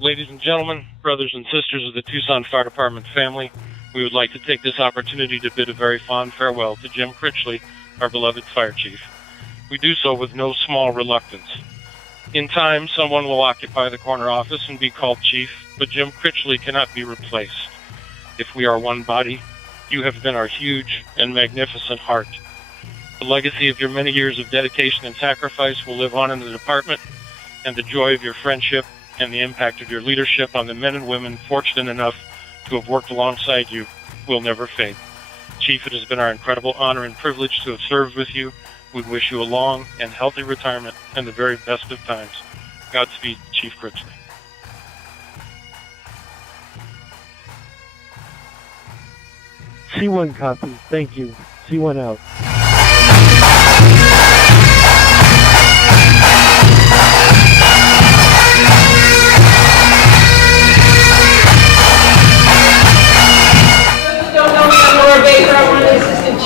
Ladies and gentlemen, brothers and sisters of the Tucson Fire Department family, we would like to take this opportunity to bid a very fond farewell to Jim Critchley, our beloved fire chief. We do so with no small reluctance. In time, someone will occupy the corner office and be called chief, but Jim Critchley cannot be replaced. If we are one body, you have been our huge and magnificent heart. The legacy of your many years of dedication and sacrifice will live on in the department, and the joy of your friendship and the impact of your leadership on the men and women fortunate enough to have worked alongside you will never fade. Chief, it has been our incredible honor and privilege to have served with you. We wish you a long and healthy retirement and the very best of times. Godspeed, Chief Critchley. C1 copy. Thank you. C1 out.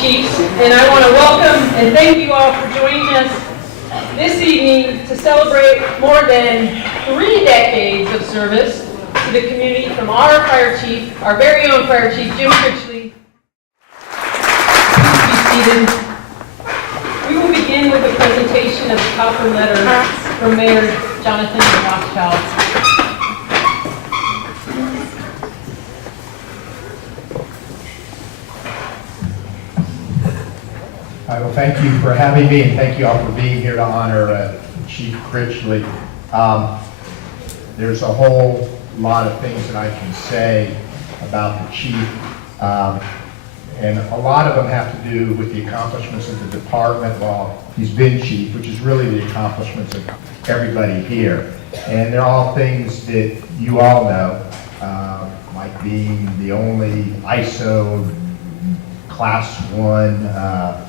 Chiefs, and I want to welcome and thank you all for joining us this evening to celebrate more than 3 decades of service to the community from our fire chief, our very own fire chief, Jim Critchley. Please be seated. We will begin with a presentation of the copper letter from Mayor Jonathan Rothschild. Well, thank you for having me, and thank you all for being here to honor Chief Critchley. There's a whole lot of things that I can say about the chief, and a lot of them have to do with the accomplishments of the department while he's been chief, which is really the accomplishments of everybody here. And they're all things that you all know, like being the only ISO Class 1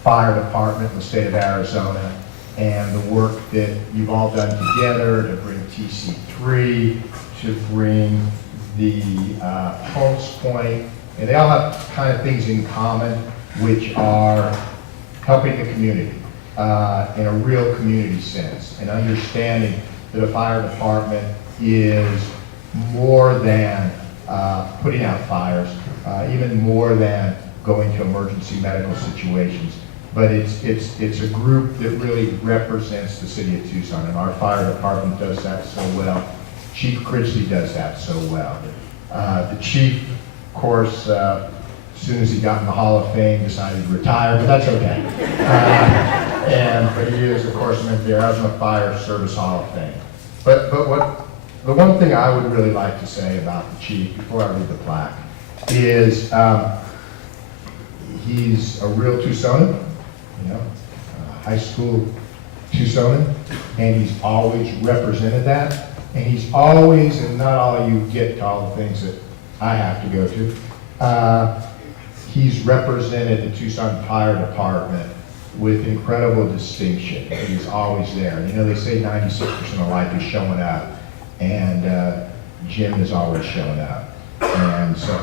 fire department in the state of Arizona, and the work that you've all done together to bring TC3, to bring the Holmes Point, and they all have kind of things in common, which are helping the community in a real community sense, and understanding that a fire department is more than putting out fires, even more than going to emergency medical situations. But it's a group that really represents the city of Tucson, and our fire department does that so well. Chief Critchley does that so well. The chief, of course, as soon as he got in the Hall of Fame, decided to retire, but that's okay. But he is, of course, in the Arizona Fire Service Hall of Fame. But the one thing I would really like to say about the chief before I read the plaque is he's a real Tucsonan. High school Tucsonan, and he's always represented that, and he's always, and not all of you get to all the things that I have to go to, he's represented the Tucson Fire Department with incredible distinction. He's always there. They say 96% of life is showing up, and Jim is always showing up, and so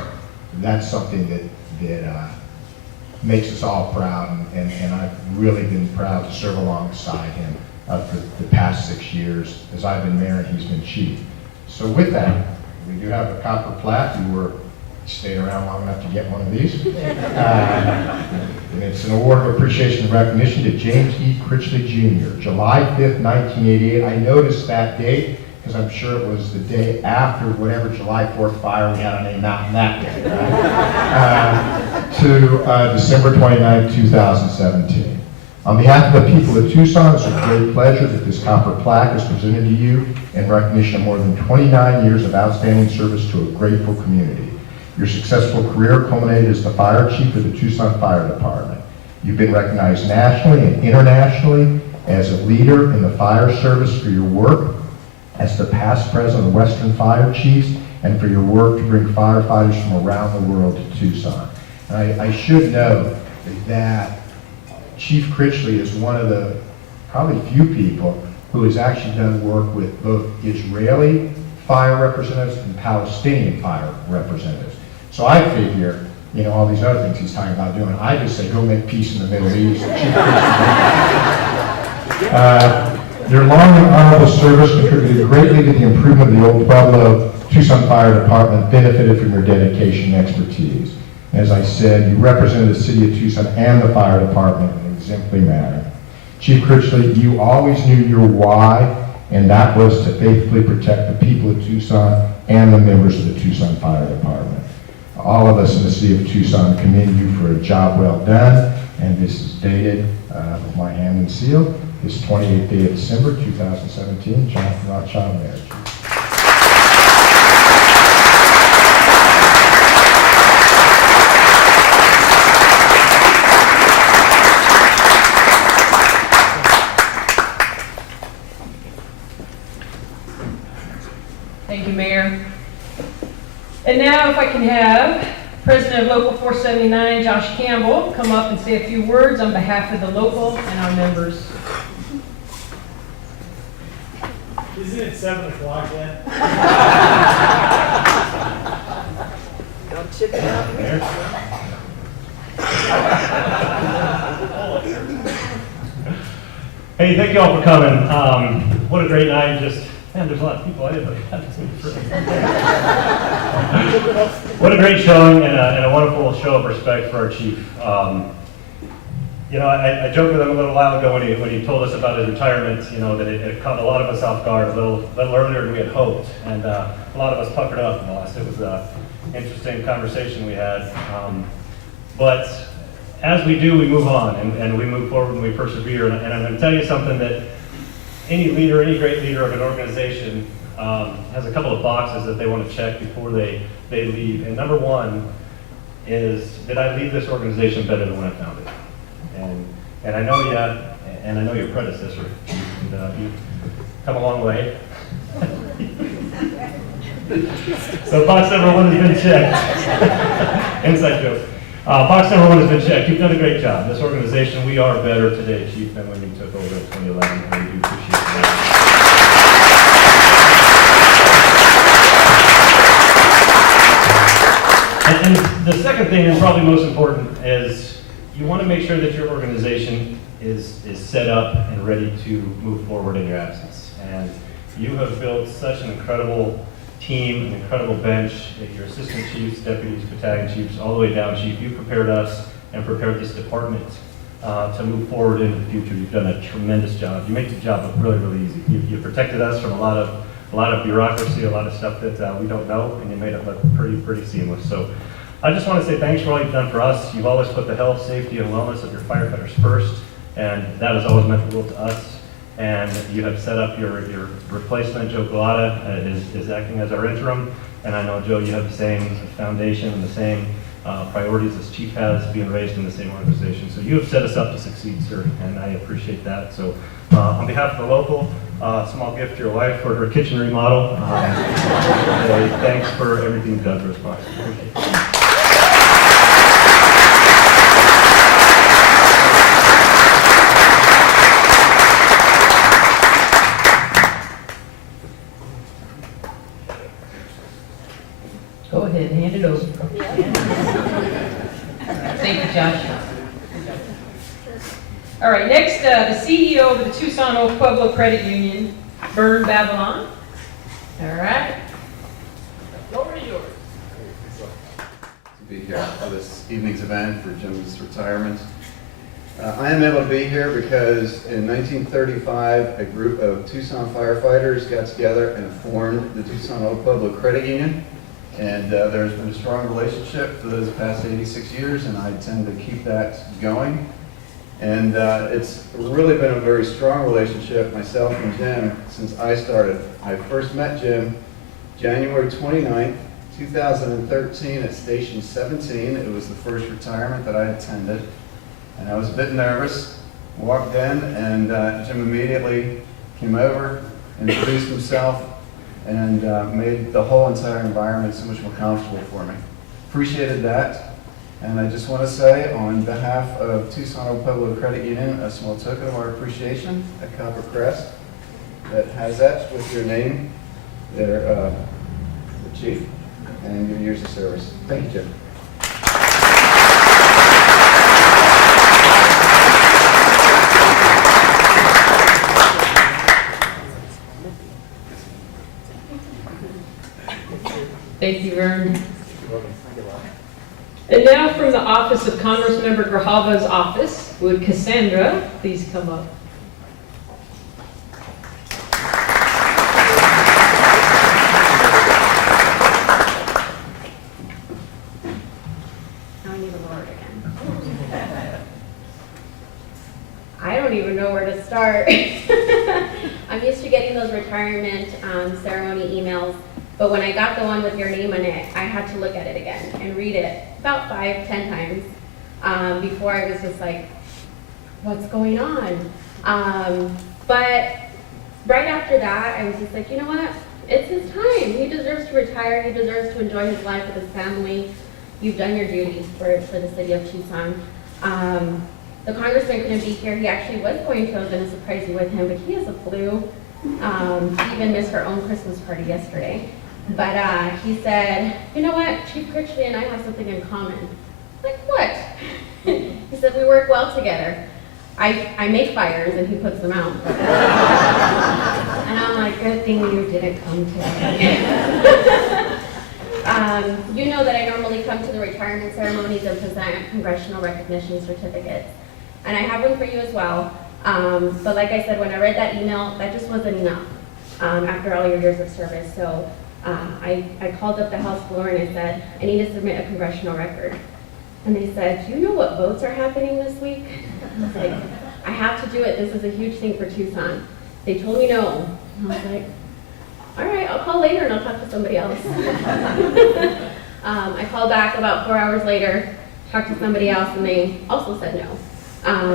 that's something that makes us all proud, and I've really been proud to serve alongside him for the past 6 years. As I've been mayor and he's been chief. So with that, we do have a copper plaque. You stayed around long enough to get one of these. And it's an award of appreciation and recognition to James E. Critchley Jr., July 5th, 1988. I noticed that date because I'm sure it was the day after whatever July 4th fire we had on a mountain that day, right? To December 29, 2017. On behalf of the people of Tucson, it's a great pleasure that this copper plaque is presented to you in recognition of more than 29 years of outstanding service to a grateful community. Your successful career culminated as the fire chief of the Tucson Fire Department. You've been recognized nationally and internationally as a leader in the fire service for your work as the past president of the Western Fire Chiefs, and for your work to bring firefighters from around the world to Tucson. And I should note that Chief Critchley is one of the probably few people who has actually done work with both Israeli fire representatives and Palestinian fire representatives. So I figure, all these other things he's talking about doing, I just say go make peace in the Middle East. Your long and honorable service contributed greatly to the improvement of the old Pueblo Tucson Fire Department, benefited from your dedication and expertise. As I said, you represented the city of Tucson and the fire department in an exemplary manner. Chief Critchley, you always knew your why, and that was to faithfully protect the people of Tucson and the members of the Tucson Fire Department. All of us in the city of Tucson commend you for a job well done, and this is dated with my hand and seal, this 28th day of December, 2017, Jonathan Rothschild, Mayor. Thank you, Mayor. And now if I can have President of Local 479, Josh Campbell, come up and say a few words on behalf of the local and our members. Isn't it 7 o'clock yet? Don't chip it out. Hey, thank you all for coming. What a great night. Man, there's a lot of people. I didn't know that. What a great showing and a wonderful show of respect for our chief. You know, I joked with him a little while ago when he told us about his retirement, you know, that it caught a lot of us off guard a little earlier than we had hoped. And a lot of us puckered up in the last. It was an interesting conversation we had. But as we do, we move on and we move forward and we persevere. And I'm going to tell you something that any leader, any great leader of an organization has a couple of boxes that they want to check before they leave. And number one is, did I leave this organization better than when I found it? And I know you, and I know your predecessor, and you've come a long way. So box number one has been checked. Inside joke. Box number one has been checked. You've done a great job. This organization, we are better today, Chief, than when you took over in 2011, and we do appreciate that. And the second thing, and probably most important, is you want to make sure that your organization is set up and ready to move forward in your absence. And you have built such an incredible team, an incredible bench, your assistant chiefs, deputies, battalion chiefs, all the way down, Chief. You prepared us and prepared this department to move forward into the future. You've done a tremendous job. You make the job look really, really easy. You protected us from a lot of bureaucracy, a lot of stuff that we don't know, and you made it look pretty seamless. So I just want to say thanks for all you've done for us. You've always put the health, safety, and wellness of your firefighters first, and that has always meant the world to us. And you have set up your replacement, Joe Galata, is acting as our interim. And I know, Joe, you have the same foundation and the same priorities as Chief has, being raised in the same organization. So you have set us up to succeed, sir, and I appreciate that. So on behalf of the local, small gift to your wife for her kitchen remodel. Thanks for everything you've done for us, Box. Appreciate it. Go ahead, hand it over. Thank you, Josh. All right, next, the CEO of the Tucson Old Pueblo Credit Union, Vern Babylon. All right. Floor is yours. To be here for this evening's event for Jim's retirement. I am able to be here because in 1935, a group of Tucson firefighters got together and formed the Tucson Old Pueblo Credit Union. And there's been a strong relationship for those past 86 years, and I intend to keep that going. And it's really been a very strong relationship, myself and Jim, since I started. I first met Jim January 29th, 2013 at Station 17. It was the first retirement that I attended. And I was a bit nervous, walked in, and Jim immediately came over, introduced himself, and made the whole entire environment so much more comfortable for me. Appreciated that. And I just want to say, on behalf of Tucson Old Pueblo Credit Union, a small token of our appreciation, a copper crest that has etched with your name there, the Chief, and your years of service. Thank you, Jim. Thank you, Vern. And now from the office of Congressmember Grijalva's office, would Cassandra please come up? Now I need a Lord again. I don't even know where to start. I'm used to getting those retirement ceremony emails, but when I got the one with your name on it, I had to look at it again and read it about 5-10 times before I was just like, what's going on? But right after that, I was just like, you know what? It's his time. He deserves to retire. He deserves to enjoy his life with his family. You've done your duty for the city of Tucson. The congressman couldn't be here. He actually was going to. I was going to surprise you with him, but he has a flu. He even missed our own Christmas party yesterday. But he said, you know what? Chief Critchley and I have something in common. Like what? He said, we work well together. I make fires and he puts them out. And I'm like, good thing you didn't come today. You know that I normally come to the retirement ceremonies and present congressional recognition certificates. And I have one for you as well. But like I said, when I read that email, that just wasn't enough after all your years of service. So I called up the House floor and I said, I need to submit a congressional record. And they said, do you know what votes are happening this week? I was like, I have to do it. This is a huge thing for Tucson. They told me no. And I was like, all right, I'll call later and I'll talk to somebody else. I called back about 4 hours later, talked to somebody else, and they also said no.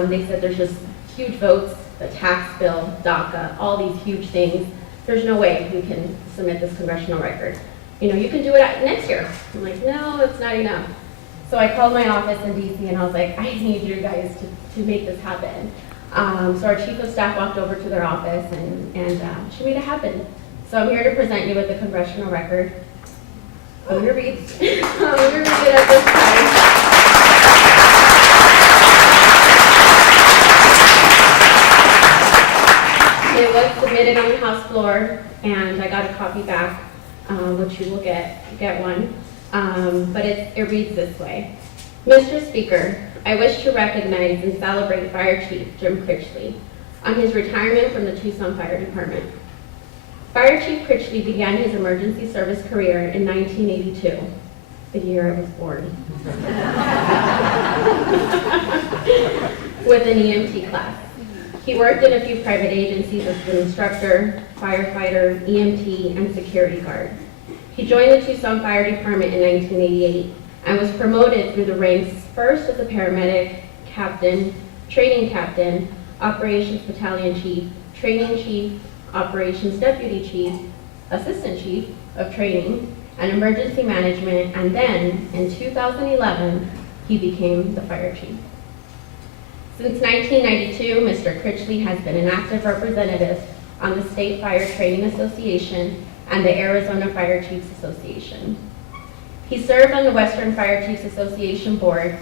They said there's just huge votes, the tax bill, DACA, all these huge things. There's no way we can submit this congressional record. You know, you can do it next year. I'm like, no, it's not enough. So I called my office in DC and I was like, I need you guys to make this happen. So our chief of staff walked over to their office and she made it happen. So I'm here to present you with the congressional record. I'm going to read it at this time. It was submitted on the House floor, and I got a copy back, which you will get one. But it reads this way. Mr. Speaker, I wish to recognize and celebrate Fire Chief Jim Critchley on his retirement from the Tucson Fire Department. Fire Chief Critchley began his emergency service career in 1982, the year I was born, with an EMT class. He worked in a few private agencies as an instructor, firefighter, EMT, and security guard. He joined the Tucson Fire Department in 1988 and was promoted through the ranks first as a paramedic, captain, training captain, operations battalion chief, training chief, operations deputy chief, assistant chief of training, and emergency management, and then in 2011, he became the fire chief. Since 1992, Mr. Critchley has been an active representative on the State Fire Training Association and the Arizona Fire Chiefs Association. He served on the Western Fire Chiefs Association Board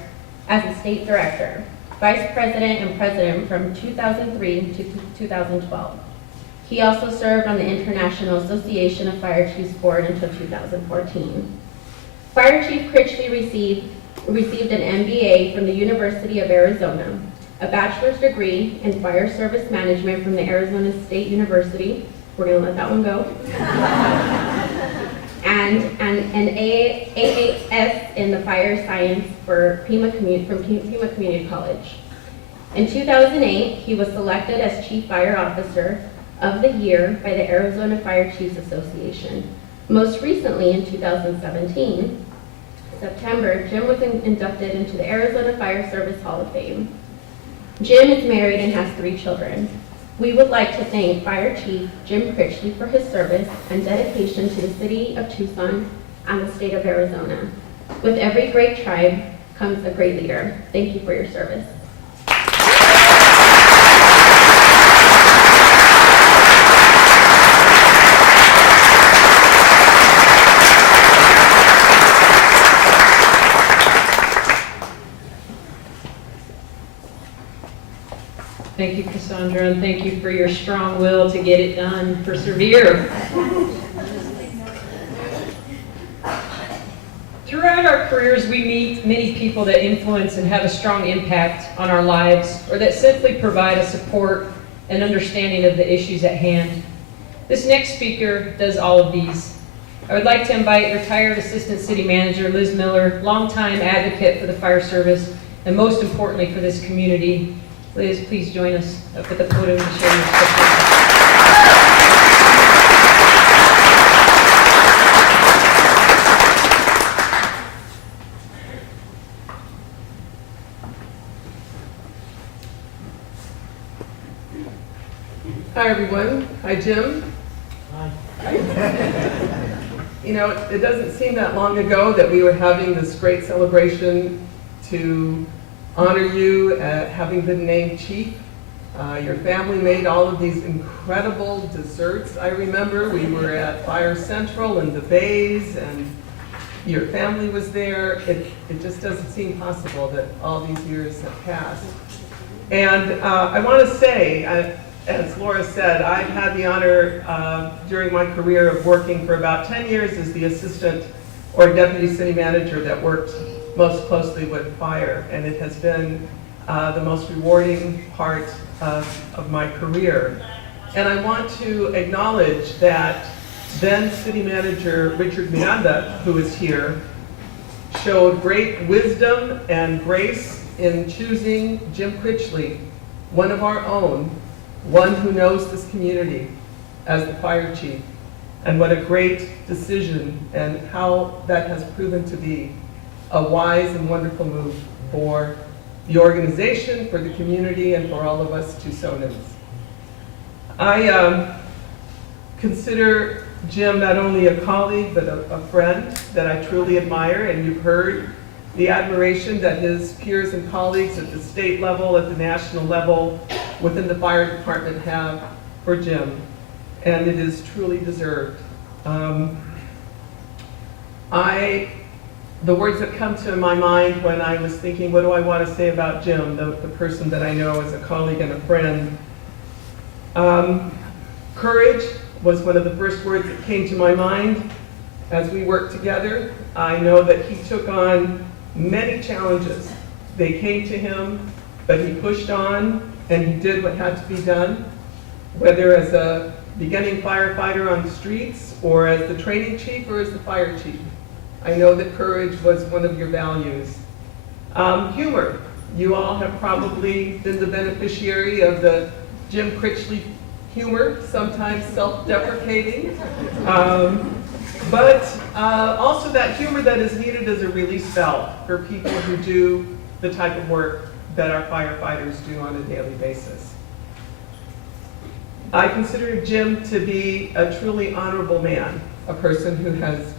as a state director, vice president, and president from 2003 to 2012. He also served on the International Association of Fire Chiefs Board until 2014. Fire Chief Critchley received an MBA from the University of Arizona, a bachelor's degree in fire service management from the Arizona State University. We're going to let that one go. And an AAS in the fire science from Pima Community College. In 2008, he was selected as Chief Fire Officer of the Year by the Arizona Fire Chiefs Association. Most recently, in 2017, September, Jim was inducted into the Arizona Fire Service Hall of Fame. Jim is married and has 3 children. We would like to thank Fire Chief Jim Critchley for his service and dedication to the city of Tucson and the state of Arizona. With every great tribe comes a great leader. Thank you for your service. Thank you, Cassandra, and thank you for your strong will to get it done. Persevere. our careers, we meet many people that influence and have a strong impact on our lives, or that simply provide a support and understanding of the issues at hand. This next speaker does all of these. I would like to invite retired Assistant City Manager Liz Miller, longtime advocate for the fire service, and most importantly for this community. Liz, please join us up at the podium to share your story. Hi, everyone. Hi, Jim. Hi. You know, it doesn't seem that long ago that we were having this great celebration to honor you having been named chief. Your family made all of these incredible desserts. I remember we were at Fire Central in the Bays, and your family was there. It just doesn't seem possible that all these years have passed. And I want to say, as Laura said, I've had the honor during my career of working for about 10 years as the assistant or deputy city manager that worked most closely with fire, and it has been the most rewarding part of my career. And I want to acknowledge that then city manager Richard Miranda, who is here, showed great wisdom and grace in choosing Jim Critchley, one of our own, one who knows this community, as the fire chief. And what a great decision, and how that has proven to be a wise and wonderful move for the organization, for the community, and for all of us Tucsonans. I consider Jim not only a colleague, but a friend that I truly admire, and you've heard the admiration that his peers and colleagues at the state level, at the national level, within the fire department have for Jim, and it is truly deserved. The words that come to my mind when I was thinking, what do I want to say about Jim, the person that I know as a colleague and a friend? Courage was one of the first words that came to my mind as we worked together. I know that he took on many challenges. They came to him, but he pushed on and he did what had to be done, whether as a beginning firefighter on the streets or as the training chief or as the fire chief. I know that courage was one of your values. Humor. You all have probably been the beneficiary of the Jim Critchley humor, sometimes self-deprecating, but also that humor that is needed as a release valve for people who do the type of work that our firefighters do on a daily basis. I consider Jim to be a truly honorable man, a person who has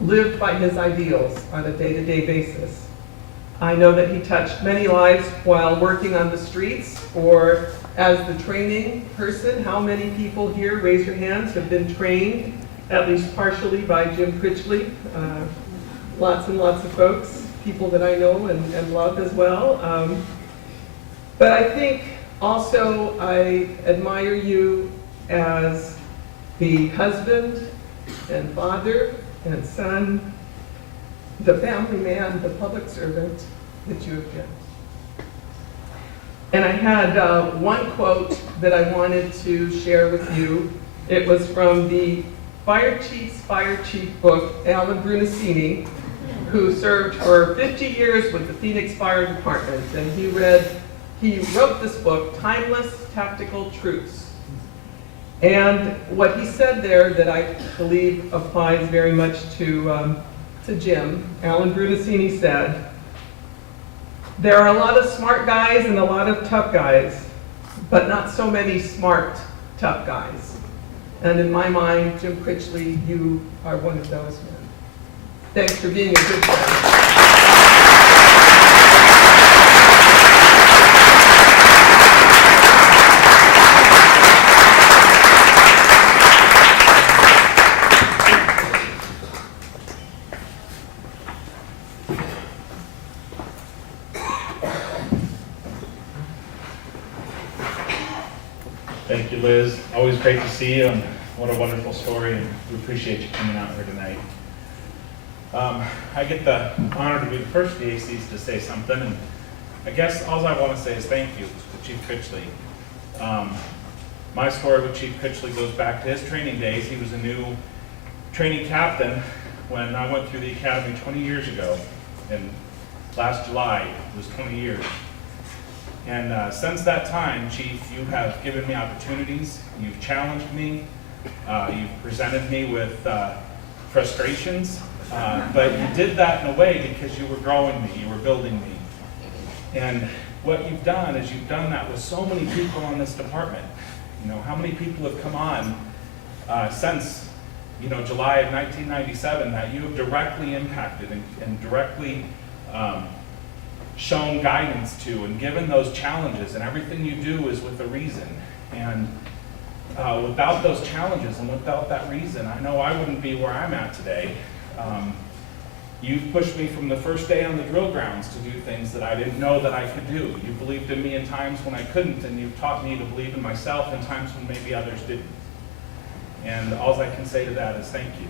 lived by his ideals on a day-to-day basis. I know that he touched many lives while working on the streets or as the training person. How many people here, raise your hands, have been trained, at least partially, by Jim Critchley? Lots and lots of folks, people that I know and love as well. But I think also I admire you as the husband and father and son, the family man, the public servant that you have been. And I had one quote that I wanted to share with you. It was from the Fire Chief's Fire Chief book, Alan Brunacini, who served for 50 years with the Phoenix Fire Department. And he wrote this book, Timeless Tactical Truths. And what he said there that I believe applies very much to Jim, Alan Brunacini said, "There are a lot of smart guys and a lot of tough guys, but not so many smart, tough guys." And in my mind, Jim Critchley, you are one of those men. Thanks for being a good friend. Thank you, Liz. Always great to see you, and what a wonderful story, and we appreciate you coming out here tonight. I get the honor to be the first of the ACs to say something, and I guess all I want to say is thank you to Chief Critchley. My story with Chief Critchley goes back to his training days. He was a new training captain when I went through the academy 20 years ago, and last July it was 20 years. And since that time, Chief, you have given me opportunities, you've challenged me, you've presented me with frustrations, but you did that in a way because you were growing me, you were building me. And what you've done is you've done that with so many people in this department. You know, how many people have come on since, you know, July of 1997 that you have directly impacted and directly shown guidance to and given those challenges, and everything you do is with a reason. And without those challenges and without that reason, I know I wouldn't be where I'm at today. You've pushed me from the first day on the drill grounds to do things that I didn't know that I could do. You believed in me in times when I couldn't, and you've taught me to believe in myself in times when maybe others didn't. And all I can say to that is thank you.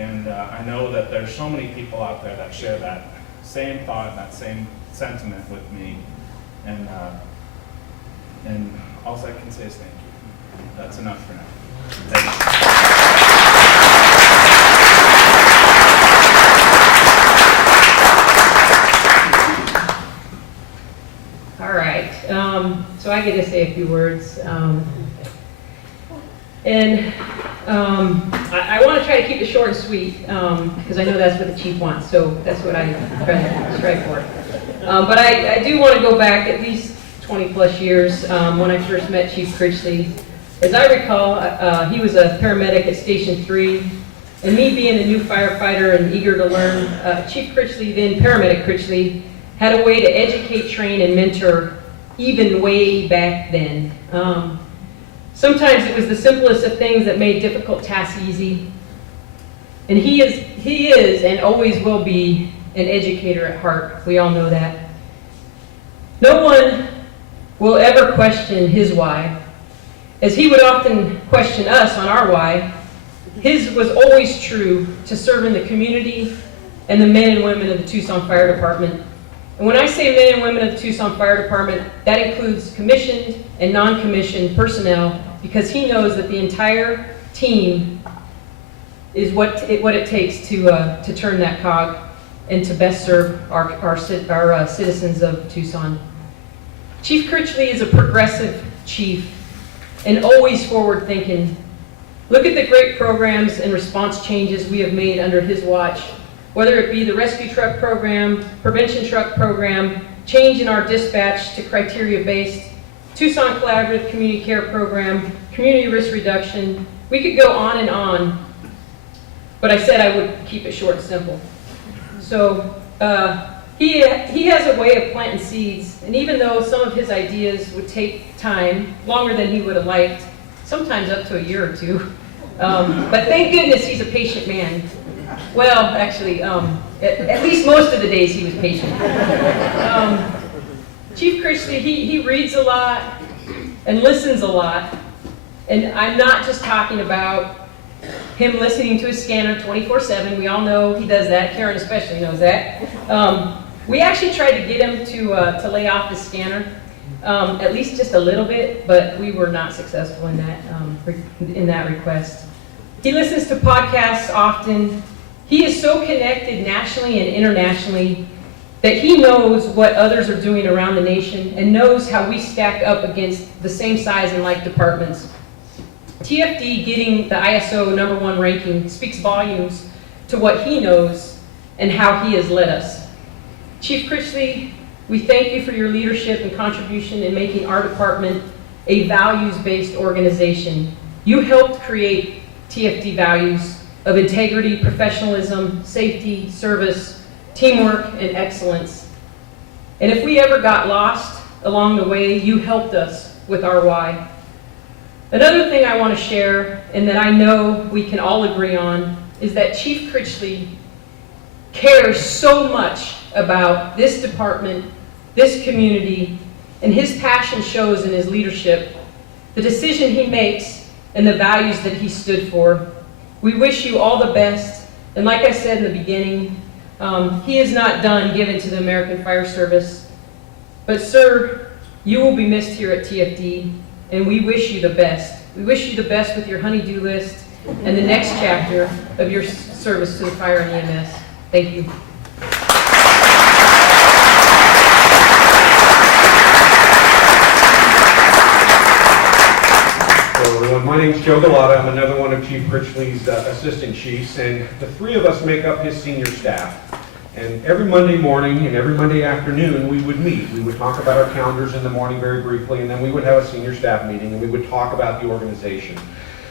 And I know that there's so many people out there that share that same thought, that same sentiment with me. And all I can say is thank you. That's enough for now. Thanks. All right, so I get to say a few words. I want to try to keep it short and sweet, because I know that's what the chief wants, so that's what I try to strive for. But I do want to go back at least 20 plus years when I first met Chief Critchley. As I recall, he was a paramedic at Station 3, and me being a new firefighter and eager to learn, Chief Critchley, then Paramedic Critchley, had a way to educate, train, and mentor even way back then. Sometimes it was the simplest of things that made difficult tasks easy. And he is and always will be an educator at heart. We all know that. No one will ever question his why, as he would often question us on our why. His was always true to serving the community and the men and women of the Tucson Fire Department. And when I say men and women of the Tucson Fire Department, that includes commissioned and non-commissioned personnel, because he knows that the entire team is what it takes to turn that cog and to best serve our citizens of Tucson. Chief Critchley is a progressive chief and always forward-thinking. Look at the great programs and response changes we have made under his watch, whether it be the rescue truck program, prevention truck program, change in our dispatch to criteria-based, Tucson Collaborative Community Care Program, community risk reduction. We could go on, but I said I would keep it short and simple. So he has a way of planting seeds, and even though some of his ideas would take time, longer than he would have liked, sometimes up to a year or two, but thank goodness he's a patient man. Well, actually, at least most of the days he was patient. Chief Critchley, he reads a lot and listens a lot. And I'm not just talking about him listening to his scanner 24/7. We all know he does that. Karen especially knows that. We actually tried to get him to lay off his scanner, at least just a little bit, but we were not successful in that request. He listens to podcasts often. He is so connected nationally and internationally that he knows what others are doing around the nation and knows how we stack up against the same size and like departments. TFD getting the ISO #1 ranking speaks volumes to what he knows and how he has led us. Chief Critchley, we thank you for your leadership and contribution in making our department a values-based organization. You helped create TFD values of integrity, professionalism, safety, service, teamwork, and excellence. And if we ever got lost along the way, you helped us with our why. Another thing I want to share, and that I know we can all agree on, is that Chief Critchley cares so much about this department, this community, and his passion shows in his leadership, the decision he makes, and the values that he stood for. We wish you all the best And like I said in the beginning, he is not done given to the American Fire Service. But sir, you will be missed here at TFD, and we wish you the best. We wish you the best with your honey-do list and the next chapter of your service to the fire and EMS. Thank you. Hello everyone, my name is Joe Galata. I'm another one of Chief Critchley's assistant chiefs, and the three of us make up his senior staff. And every Monday morning and every Monday afternoon, we would meet. We would talk about our calendars in the morning very briefly, and then we would have a senior staff meeting, and we would talk about the organization.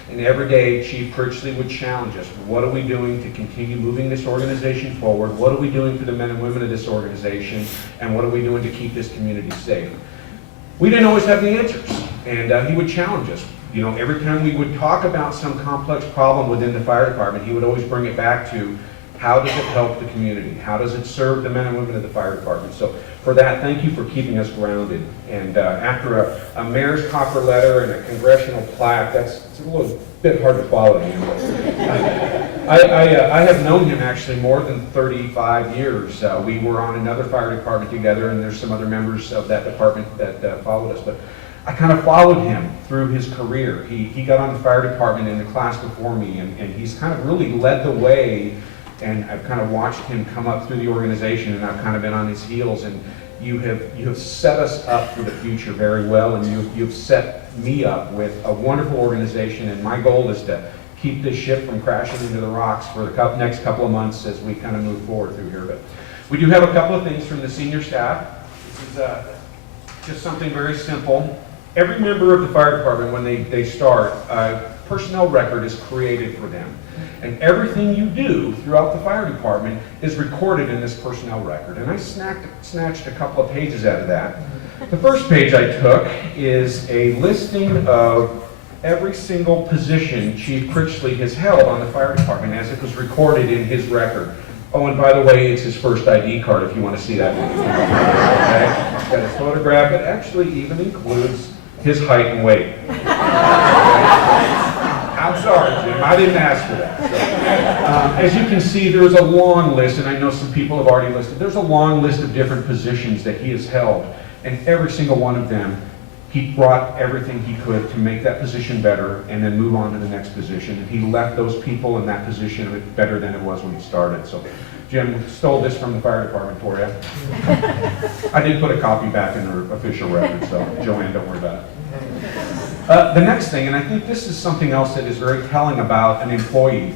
And every day, Chief Critchley would challenge us. What are we doing to continue moving this organization forward? What are we doing for the men and women of this organization? And what are we doing to keep this community safe? We didn't always have the answers, and he would challenge us. You know, every time we would talk about some complex problem within the fire department, he would always bring it back to how does it help the community? How does it serve the men and women of the fire department? So for that, thank you for keeping us grounded. And after a mayor's copper letter and a congressional plaque, it's a little bit hard to follow. I have known him actually more than 35 years. We were on another fire department together, and there's some other members of that department that followed us. But I kind of followed him through his career. He got on the fire department in the class before me, and he's kind of really led the way. And I've kind of watched him come up through the organization, and I've kind of been on his heels. And you have set us up for the future very well, and you've set me up with a wonderful organization. And my goal is to keep this ship from crashing into the rocks for the next couple of months as we kind of move forward through here. But we do have a couple of things from the senior staff. This is just something very simple. Every member of the fire department, when they start, a personnel record is created for them. And everything you do throughout the fire department is recorded in this personnel record. And I snatched a couple of pages out of that. The first page I took is a listing of every single position Chief Critchley has held on the fire department as it was recorded in his record. Oh, and by the way, it's his first ID card if you want to see that. Okay? It's got his photograph. It actually even includes his height and weight. I'm sorry, Jim, I didn't ask for that. So, as you can see, there's a long list, and I know some people have already listed, there's a long list of different positions that he has held, and every single one of them, he brought everything he could to make that position better and then move on to the next position. And he left those people in that position better than it was when he started. So, Jim, stole this from the fire department for you. I did put a copy back in the official record, so Joanne, don't worry about it. The next thing, and I think this is something else that is very telling about an employee.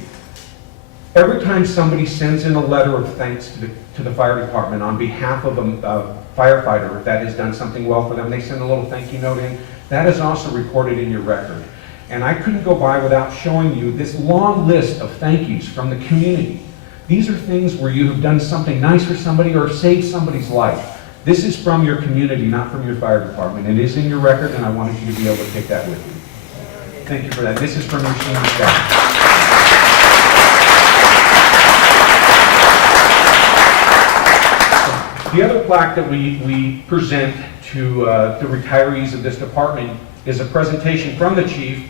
Every time somebody sends in a letter of thanks to the fire department on behalf of a firefighter that has done something well for them, they send a little thank you note in. That is also recorded in your record. And I couldn't go by without showing you this long list of thank yous from the community. These are things where you have done something nice for somebody or saved somebody's life. This is from your community, not from your fire department. It is in your record, and I wanted you to be able to take that with you. Thank you for that. This is from your senior staff. The other plaque that we present to the retirees of this department is a presentation from the chief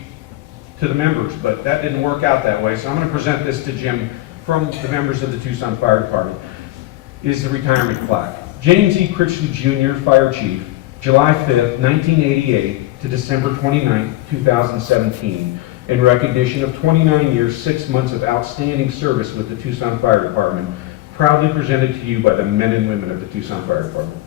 to the members, but that didn't work out that way, so I'm going to present this to Jim from the members of the Tucson Fire Department. It is the retirement plaque. James E. Critchley Jr., Fire Chief, July 5th, 1988 to December 29th, 2017, in recognition of 29 years, 6 months of outstanding service with the Tucson Fire Department, proudly presented to you by the men and women of the Tucson Fire Department.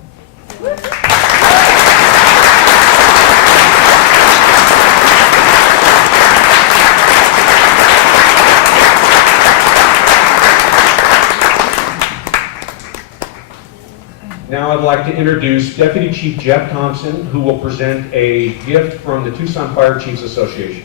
Now I'd like to introduce Deputy Chief Jeff Thompson, who will present a gift from the Tucson Fire Chiefs Association.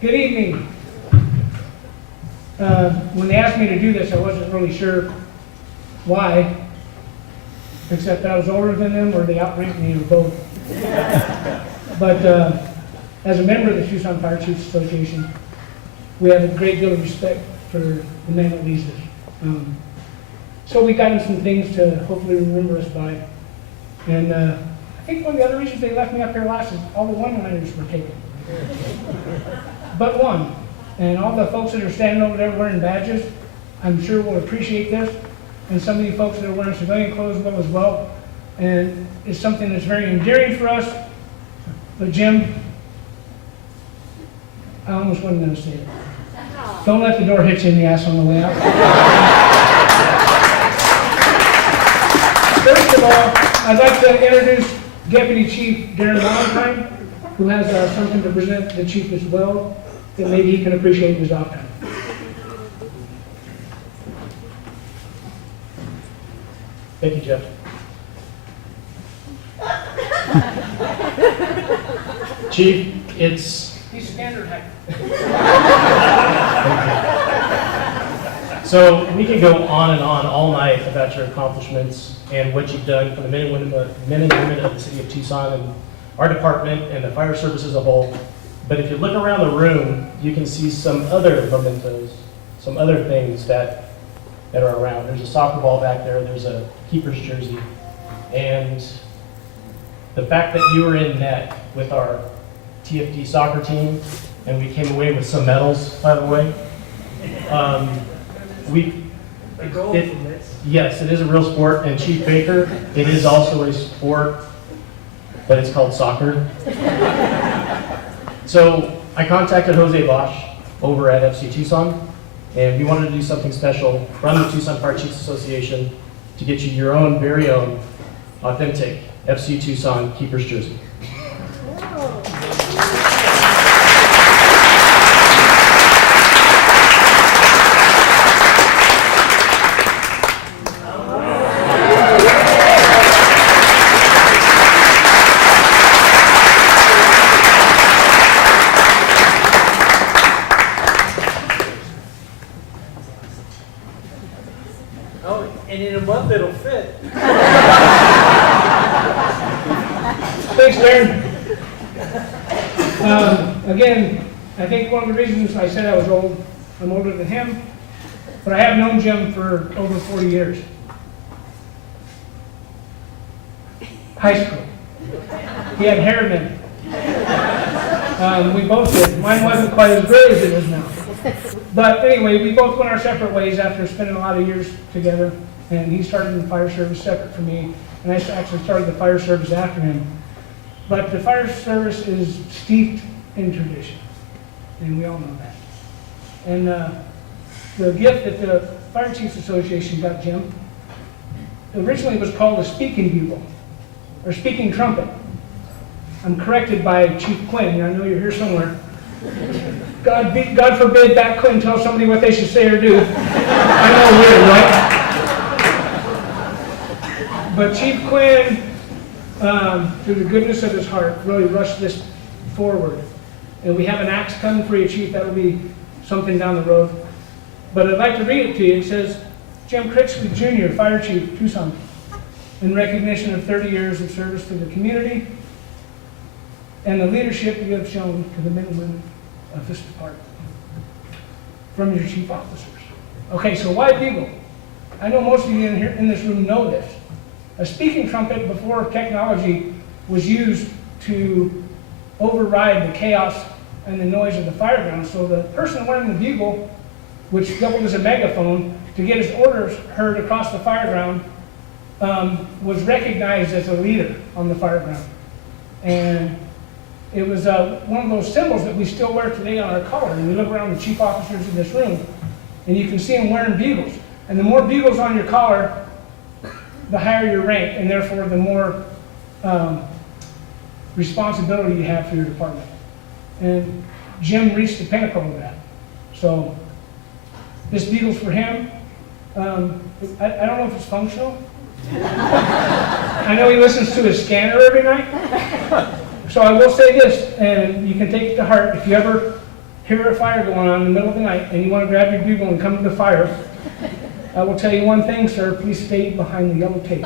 Good evening. When they asked me to do this, I wasn't really sure why. except that I was older than them or they outranked me or both. But as a member of the Tucson Fire Chiefs Association, we have a great deal of respect for the man that leads us. So we've gotten some things to hopefully remember us by. And I think one of the other reasons they left me up here last is all the one-liners were taken. But one. And all the folks that are standing over there wearing badges, I'm sure will appreciate this. And some of you folks that are wearing civilian clothes will as well. And it's something that's very endearing for us. But Jim, I almost wasn't going to say it. Don't let the door hit you in the ass on the way out. First of all, I'd like to introduce Deputy Chief Darren Valentine, who has something to present to the chief as well, that maybe he can appreciate in his off time. Thank you, Jeff. Chief, it's... He's standard height. So we can go on and on all night about your accomplishments and what you've done for the men and women of the city of Tucson and our department and the fire service as a whole. But if you look around the room, you can see some other mementos, some other things that are around. There's a soccer ball back there, there's a keeper's jersey, and the fact that you were in net with our TFD soccer team, and we came away with some medals, by the way. Yes, it is a real sport, and Chief Baker, it is also a sport, but it's called soccer. So I contacted Jose Bosch over at FC Tucson, and we wanted to do something special from the Tucson Fire Chiefs Association to get you your own, very own, authentic FC Tucson keeper's jersey. Oh, and in a month it'll fit. Thanks, Darren. Again, I think one of the reasons I said I was old, I'm older than him, but I have known Jim for over 40 years. High school. He had hair then. We both did. Mine wasn't quite as gray as it is now. But anyway, we both went our separate ways after spending a lot of years together. And he started in the fire service separate from me. And I actually started the fire service after him. But the fire service is steeped in tradition. And we all know that. And the gift that the Fire Chiefs Association got Jim originally was called a speaking bugle, or speaking trumpet. I'm corrected by Chief Quinn. I know you're here somewhere. God forbid that Quinn tell somebody what they should say or do. I know weird, right? But Chief Quinn, through the goodness of his heart, really rushed this forward. And we have an axe coming for you, Chief. That'll be something down the road. But I'd like to read it to you. It says, Jim Critchley, Jr., Fire Chief, Tucson, in recognition of 30 years of service to the community and the leadership you have shown to the men and women of this department from your chief officers. Okay, so why bugle? I know most of you in this room know this. A speaking trumpet before technology was used to override the chaos and the noise of the fireground. So the person wearing the bugle, which doubled as a megaphone, to get his orders heard across the fireground, was recognized as a leader on the fireground. And it was one of those symbols that we still wear today on our collar. And we look around the chief officers in this room, and you can see them wearing bugles. And the more bugles on your collar, the higher your rank, and therefore the more responsibility you have for your department. And Jim reached the pinnacle of that. So this bugle's for him. I don't know if it's functional. I know he listens to his scanner every night. So I will say this, and you can take it to heart. If you ever hear a fire going on in the middle of the night and you want to grab your bugle and come to the fire, I will tell you one thing, sir, please stay behind the yellow tape.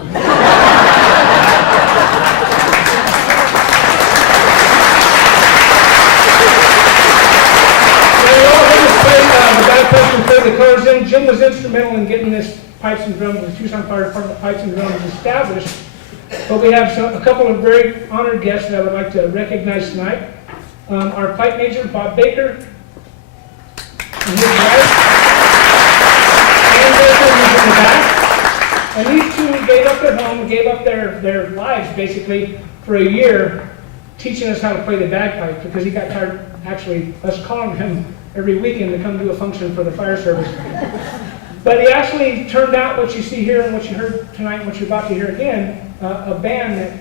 The colors in. Jim was instrumental in getting this pipes and drums, the Tucson Fire Department pipes and drums established. But we have a couple of very honored guests that I would like to recognize tonight. Our pipe major, Bob Baker, and his wife, and back. And these two gave up their home, gave up their lives basically for a year, teaching us how to play the bagpipe, because he got tired, actually, us calling him every weekend to come do a function for the fire service. But he actually turned out what you see here and what you heard tonight and what you're about to hear again, a band that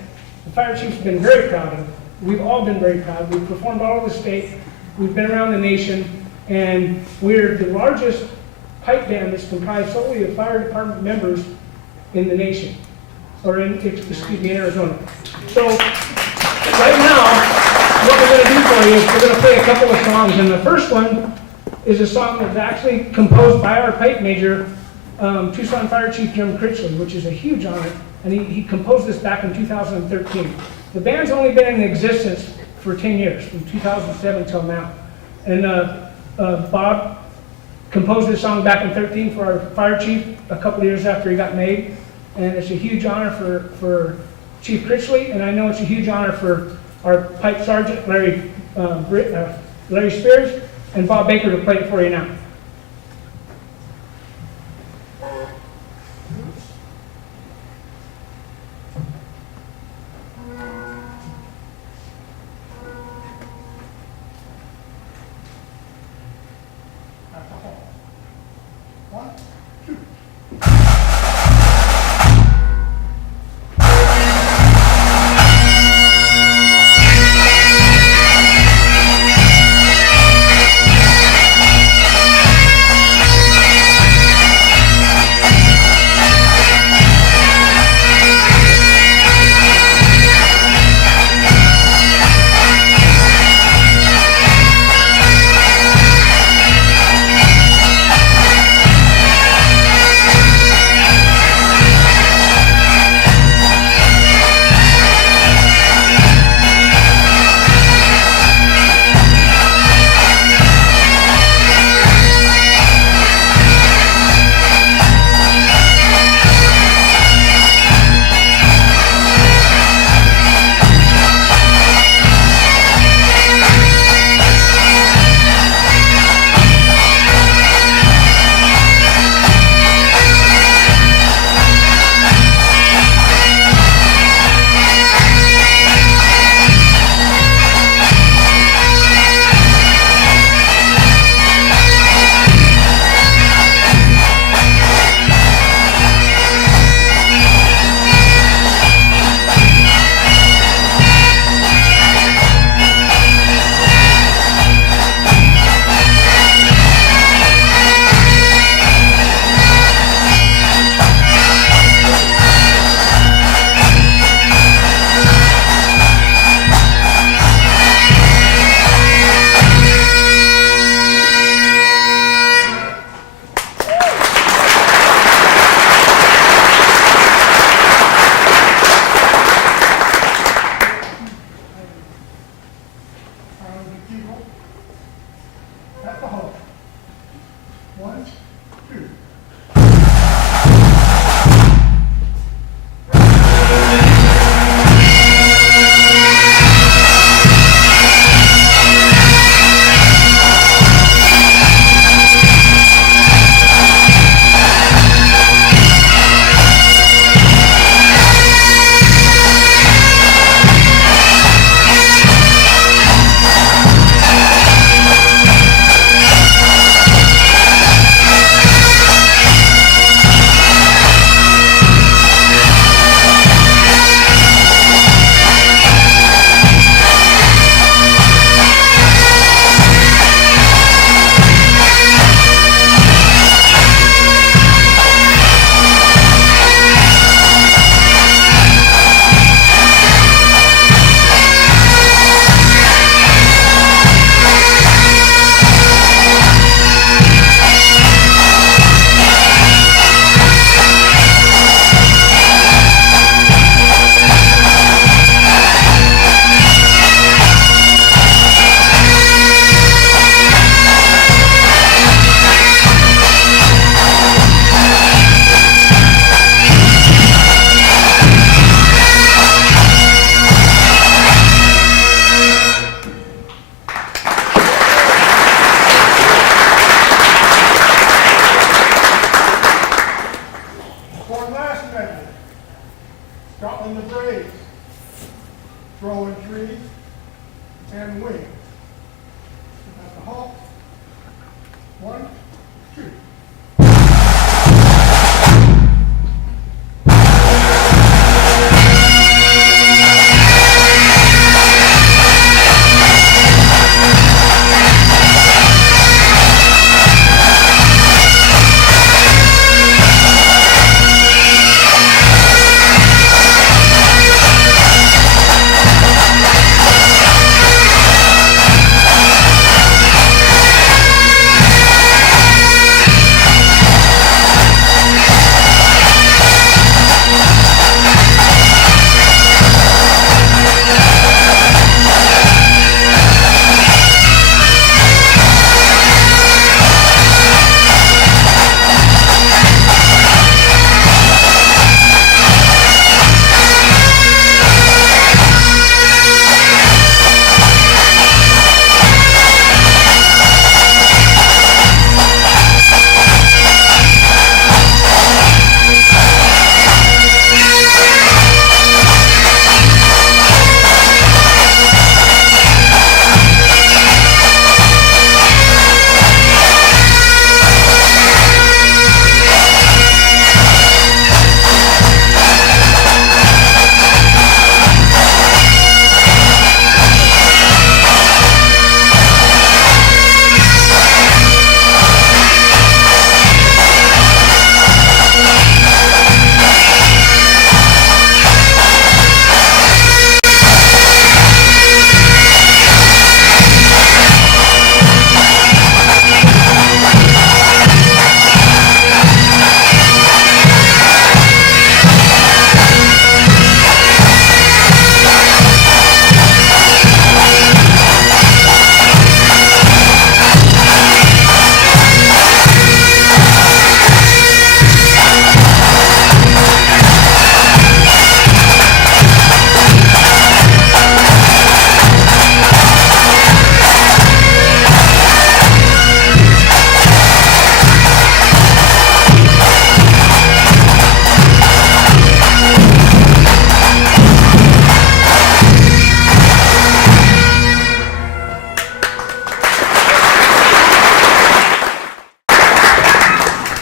the fire chief's been very proud of. We've all been very proud. We've performed all over the state. We've been around the nation, and we're the largest pipe band that's comprised solely of fire department members in the nation, or in Arizona. So right now, what we're going to do for you is we're going to play a couple of songs, and the first one is a song that's actually composed by our pipe major, Tucson Fire Chief Jim Critchley, which is a huge honor, and he composed this back in 2013. The band's only been in existence for 10 years, from 2007 till now. And Bob composed this song back in 2013 for our fire chief a couple of years after he got made, and it's a huge honor for Chief Critchley, and I know it's a huge honor for our pipe sergeant, Larry Spears, and Bob Baker to play it for you now. throwing trees, and wing. At the halt. 1, 2.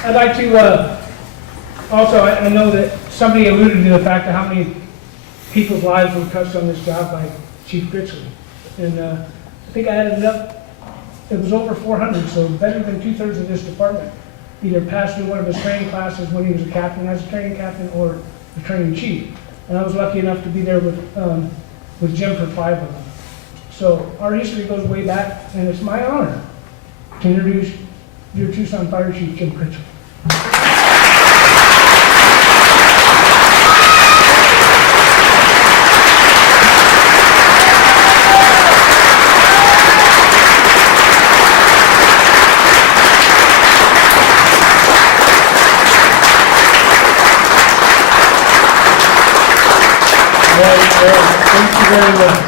I'd like to, also, I know that somebody alluded to the fact of how many people's lives were touched on this job by Chief Critchley. And I think I added it up, it was over 400, so better than 2/3 of this department either passed through one of his training classes when he was a captain, as a training captain, or the training chief. And I was lucky enough to be there with Jim for 5 of them. So our history goes way back, and it's my honor to introduce your Tucson Fire Chief, Jim Critchley. Thank you very much.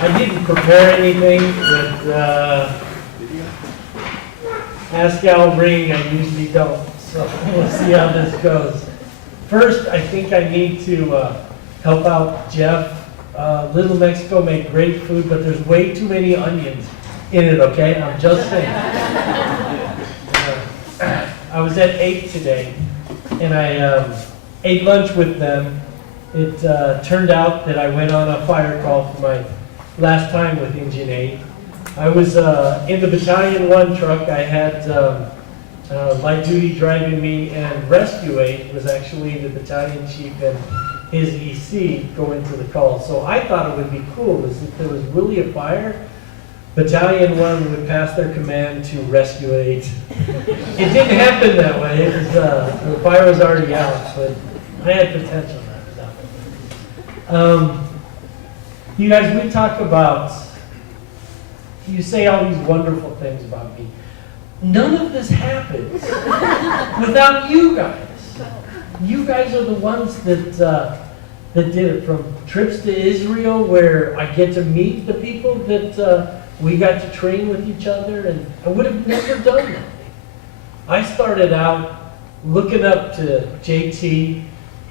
I didn't prepare anything, but Pascal ring I usually don't, so we'll see how this goes. First, I think I need to help out Jeff. Little Mexico make great food, but there's way too many onions in it, okay? I'm just saying. I was at 8 today, and I ate lunch with them. It turned out that I went on a fire call for my last time with Engine 8. I was in the Battalion 1 truck. I had light duty driving me, and Rescue 8 was actually the battalion chief and his EC going to the call. So I thought it would be cool is if there was really a fire, Battalion 1 would pass their command to Rescue 8. It didn't happen that way. It was, the fire was already out, but I had potential. You guys, we talk about, you say all these wonderful things about me. None of this happens without you guys. You guys are the ones that did it, from trips to Israel where I get to meet the people that we got to train with each other, and I would have never done that. I started out looking up to JT.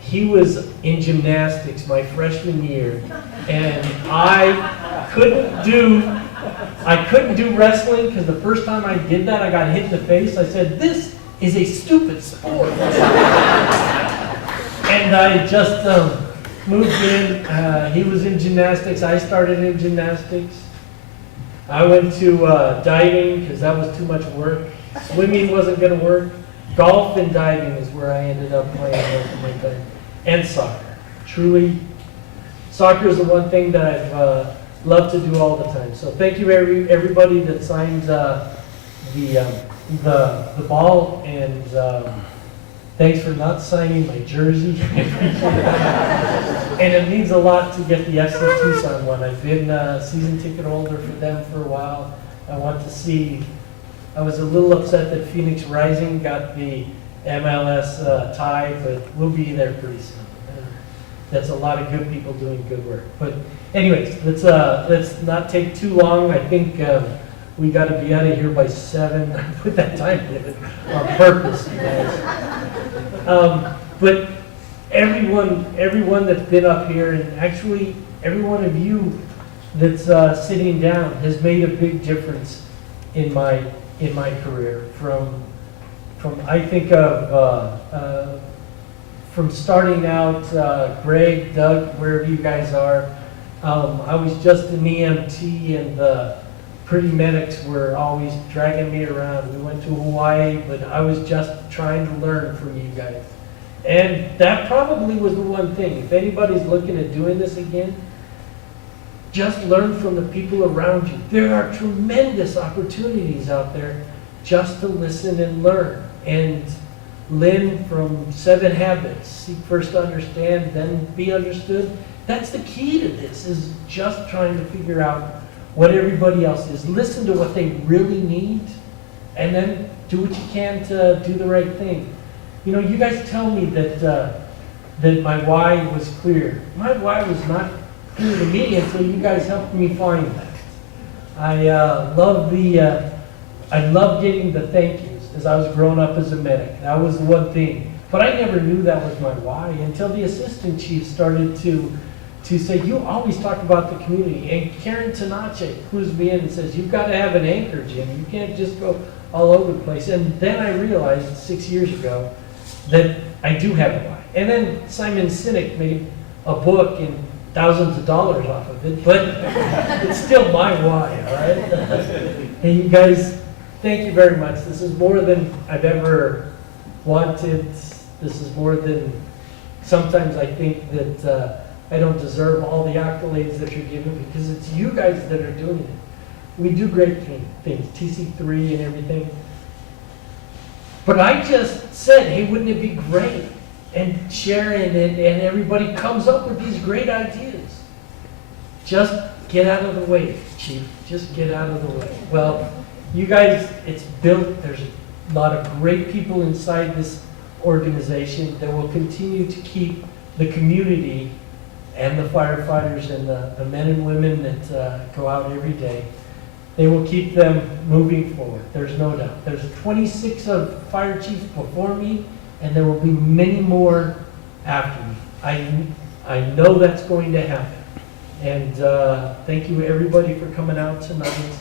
he was in gymnastics my freshman year, and I couldn't do wrestling because the first time I did that, I got hit in the face. I said, "This is a stupid sport." And I just moved in. He was in gymnastics. I started in gymnastics. I went to diving because that was too much work. Swimming wasn't going to work. Golf and diving is where I ended up playing most of my time. And soccer. Truly, soccer is the one thing that I've loved to do all the time. So thank you everybody that signed the ball, and thanks for not signing my jersey. And it means a lot to get the FC Tucson one. I've been a season ticket holder for them for a while. I want to see. I was a little upset that Phoenix Rising got the MLS tie, but we'll be there pretty soon. That's a lot of good people doing good work. But anyways, let's not take too long. I think we got to be out of here by 7. I put that time limit on purpose, you guys. But everyone that's been up here, and actually every one of you that's sitting down, has made a big difference in my career. From I think of from starting out, Greg, Doug, wherever you guys are. I was just an EMT, and the pretty medics were always dragging me around. We went to Hawaii, but I was just trying to learn from you guys. And that probably was the one thing. If anybody's looking at doing this again, just learn from the people around you. There are tremendous opportunities out there just to listen and learn. And Lynn from 7 Habits, seek first to understand, then be understood. That's the key to this, is just trying to figure out what everybody else is. Listen to what they really need, and then do what you can to do the right thing. You know, you guys tell me that that my why was clear. My why was not clear to me until you guys helped me find that. I love getting the thank yous as I was growing up as a medic. That was the one thing. But I never knew that was my why until the assistant chief started to say, "You always talk about the community." And Karen Tanache clues me in and says, "You've got to have an anchor, Jim. You can't just go all over the place." And then I realized 6 years ago that I do have a why. And then Simon Sinek made a book and thousands of dollars off of it, but it's still my why, all right? And you guys, thank you very much. This is more than I've ever wanted. This is more than, sometimes I think that I don't deserve all the accolades that you're giving, because it's you guys that are doing it. We do great things, TC3 and everything. But I just said, hey, wouldn't it be great? And Sharon and everybody comes up with these great ideas. Just get out of the way, Chief. Just get out of the way. Well, you guys, it's built. There's a lot of great people inside this organization that will continue to keep the community and the firefighters and the men and women that go out every day, they will keep them moving forward. There's no doubt. There's 26 of fire chiefs before me, and there will be many more after me. I know that's going to happen. And thank you everybody for coming out tonight.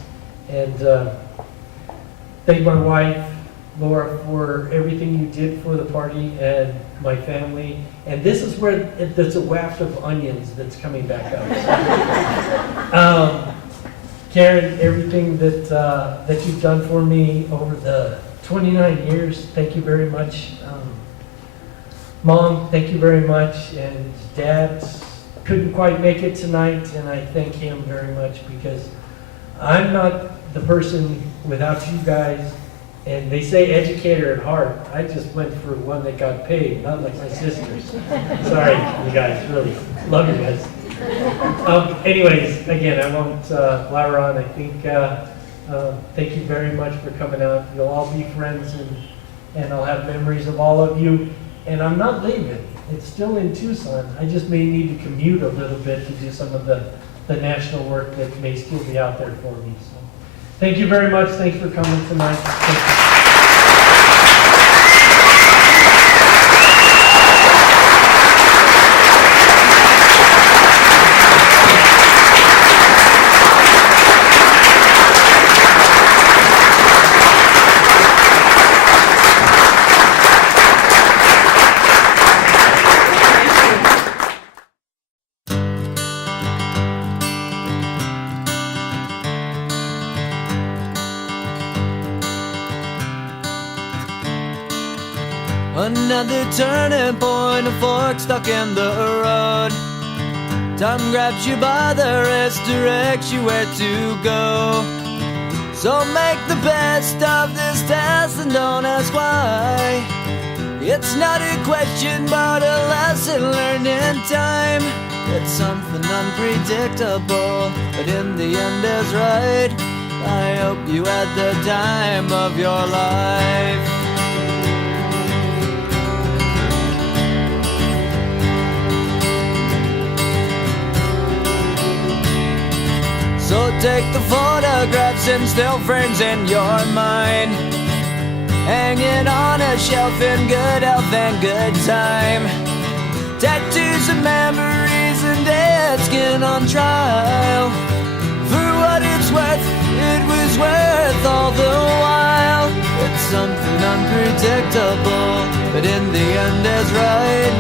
And thank my wife, Laura, for everything you did for the party, and my family. And this is where there's a waft of onions that's coming back up. Karen, everything that you've done for me over the 29 years, thank you very much. Mom, thank you very much. And Dad couldn't quite make it tonight, and I thank him very much, because I'm not the person without you guys. And they say educator at heart. I just went for one that got paid, not like my sisters. Sorry, you guys, really. Love you guys. Anyways, again, I won't blabber on. I think, thank you very much for coming out. You'll all be friends, and I'll have memories of all of you. And I'm not leaving. It's still in Tucson. I just may need to commute a little bit to do some of the national work that may still be out there for me. So, thank you very much. Thanks for coming tonight. Thank you. Another turning point, a fork stuck in the road. Time grabs you by the wrist, directs you where to go. So make the best of this test and don't ask why. It's not a question but a lesson learned in time. It's something unpredictable, but in the end is right. I hope you had the time of your life. So take the photographs and still frames in your mind, hanging on a shelf in good health and good time. Tattoos of memories and dead skin on trial. For what it's worth, it was worth all the while. It's something unpredictable, but in the end is right.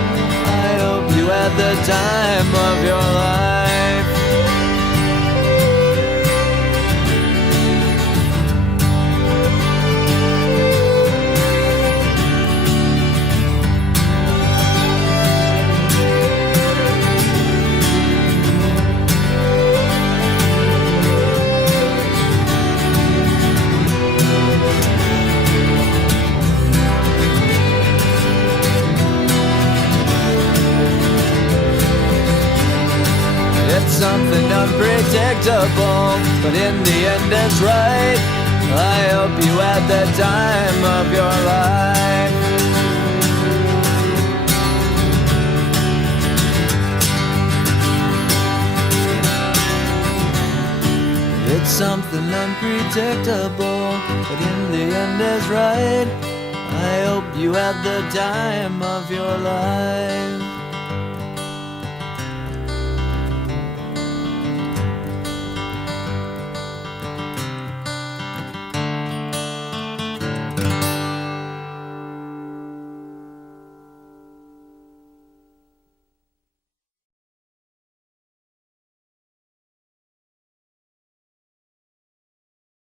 I hope you had the time of your life. It's something unpredictable, but in the end it's right. I hope you had the time of your life. It's something unpredictable, but in the end is right. I hope you had the time of your life.